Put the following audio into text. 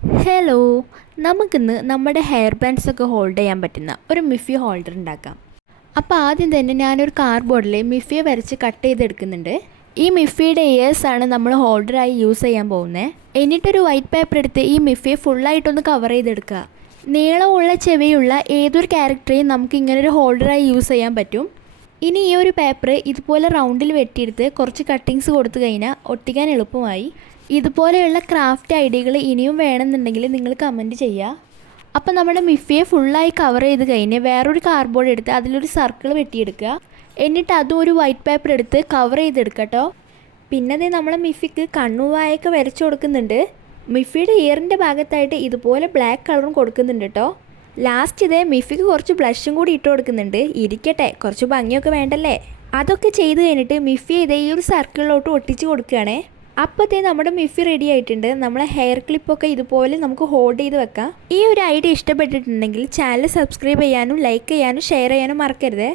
Hello, നമുക്കിന്ന് നമ്മുടെ hair ബാൻഡ്സൊക്കെ hold ചെയ്യാൻ പറ്റുന്ന ഒരു മിഫി ഹോൾഡർ ഉണ്ടാക്കാം. അപ്പോൾ ആദ്യം തന്നെ ഞാനൊരു കാർഡ്ബോർഡിൽ മിഫിയെ വരച്ച് കട്ട് ചെയ്തെടുക്കുന്നുണ്ട്. ഈ മിഫിയുടെ ഇയേഴ്സാണ് നമ്മൾ ഹോൾഡറായി യൂസ് ചെയ്യാൻ പോകുന്നത്. എന്നിട്ടൊരു വൈറ്റ് പേപ്പർ എടുത്ത് ഈ മിഫിയെ ഫുള്ളായിട്ടൊന്ന് കവർ ചെയ്തെടുക്കുക. നീളമുള്ള ചെവിയുള്ള ഏതൊരു ക്യാരക്ടറെയും നമുക്ക് ഇങ്ങനൊരു ഹോൾഡറായി യൂസ് ചെയ്യാൻ പറ്റും. ഇനി ഈ ഒരു പേപ്പർ ഇതുപോലെ റൗണ്ടിൽ വെട്ടിയെടുത്ത് കുറച്ച് കട്ടിങ്സ് കൊടുത്തു കഴിഞ്ഞാൽ ഒട്ടിക്കാൻ എളുപ്പമായി. ഇതുപോലെയുള്ള ക്രാഫ്റ്റ് ഐഡിയകൾ ഇനിയും വേണമെന്നുണ്ടെങ്കിൽ നിങ്ങൾ കമൻറ്റ് ചെയ്യുക. അപ്പോൾ നമ്മുടെ മിഫിയെ ഫുള്ളായി കവർ ചെയ്ത് കഴിഞ്ഞ് വേറൊരു കാർഡ്ബോർഡ് എടുത്ത് അതിലൊരു സർക്കിൾ വെട്ടിയെടുക്കുക. എന്നിട്ട് അതും ഒരു വൈറ്റ് പേപ്പർ എടുത്ത് കവർ ചെയ്തെടുക്കുക കേട്ടോ. പിന്നെ അതേ നമ്മളെ മിഫിക്ക് കണ്ണുവായൊക്കെ വരച്ചു കൊടുക്കുന്നുണ്ട്. മിഫിയുടെ ഇയറിൻ്റെ ഭാഗത്തായിട്ട് ഇതുപോലെ ബ്ലാക്ക് കളറും കൊടുക്കുന്നുണ്ട് കേട്ടോ. ലാസ്റ്റ് ഇതേ മിഫിക്ക് കുറച്ച് ബ്ലഷും കൂടി ഇട്ട് കൊടുക്കുന്നുണ്ട്. ഇരിക്കട്ടെ, കുറച്ച് ഭംഗിയൊക്കെ വേണ്ടല്ലേ. അതൊക്കെ ചെയ്ത് കഴിഞ്ഞിട്ട് മിഫിയെ ഇതേ ഈ ഒരു സർക്കിളിലോട്ട് ഒട്ടിച്ച് കൊടുക്കുകയാണേ. അപ്പോഴത്തേ നമ്മുടെ മിഫി റെഡി ആയിട്ടുണ്ട്. നമ്മളെ ഹെയർ ക്ലിപ്പൊക്കെ ഇതുപോലെ നമുക്ക് ഹോൾഡ് ചെയ്ത് വെക്കാം. ഈ ഒരു ഐഡിയ ഇഷ്ടപ്പെട്ടിട്ടുണ്ടെങ്കിൽ ചാനൽ സബ്സ്ക്രൈബ് ചെയ്യാനും ലൈക്ക് ചെയ്യാനും ഷെയർ ചെയ്യാനും മറക്കരുത്.